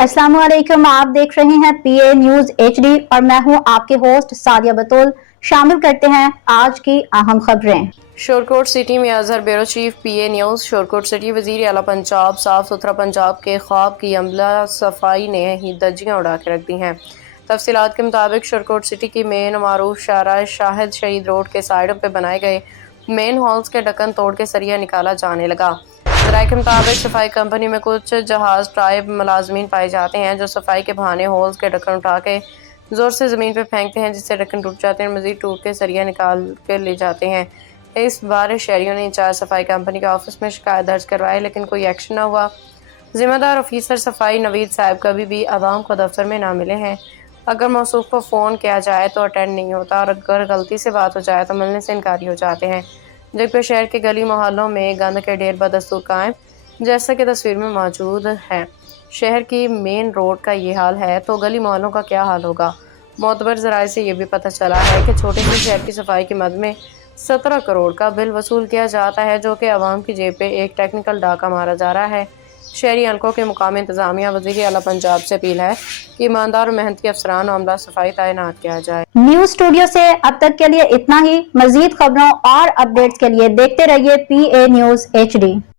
अस्सलाम वालेकुम। आप देख रहे हैं पीए न्यूज एचडी और मैं हूं आपके होस्ट सादिया बतूल। शामिल करते हैं आज की अहम खबरें। शोरकोट सिटी में अजहर ब्यूरो चीफ पीए न्यूज। शोरकोट सिटी वजीर आला पंजाब साफ सुथरा पंजाब के ख्वाब की अमला सफाई ने ही धज्जियां उड़ा के रख दी हैं। तफसीलात के मुताबिक शोरकोट सिटी की मेन मारूफ शाहराह शाहिद शहीद रोड के साइडों पर बनाए गए मेन हॉल्स के ढक्कन तोड़ के सरिया निकाला जाने लगा। ज़राए के मुताबिक सफाई कंपनी में कुछ जहाज ट्राइब मुलाजमीन पाए जाते हैं जो सफाई के बहाने होल्स के ढक्कन उठा के जोर से ज़मीन पर फेंकते हैं, जिससे ढक्कन टूट जाते हैं। मजीद टूट के सरिया निकाल के ले जाते हैं। इस बार शहरियों ने इंचार्ज सफाई कंपनी के ऑफिस में शिकायत दर्ज करवाई, लेकिन कोई एक्शन न हुआ। जिम्मेदार ऑफिसर सफाई नवीद साहब कभी भी आवाम को दफ्तर में ना मिले हैं। अगर मौसूफ को फ़ोन किया जाए तो अटेंड नहीं होता और अगर गलती से बात हो जाए तो मिलने से इनकारी हो जाते हैं। जबकि शहर के गली मोहल्लों में गंद के ढेर बदस्तूर कायम, जैसा कि तस्वीर में मौजूद है। शहर की मेन रोड का ये हाल है तो गली मोहल्लों का क्या हाल होगा। मोतबर ज़राए से ये भी पता चला है कि छोटे से शहर की सफाई की मद में 17 करोड़ का बिल वसूल किया जाता है, जो कि आवाम की जेब पे एक टेक्निकल डाका मारा जा रहा है। शहरी हलकों के मुकामी इंतजामिया वज़ीर आला पंजाब से अपील है कि ईमानदार और मेहनती अफसरान और अमला सफाई तैनात किया जाए। न्यूज स्टूडियो से अब तक के लिए इतना ही। मजीद खबरों और अपडेट्स के लिए देखते रहिए पीए न्यूज एचडी।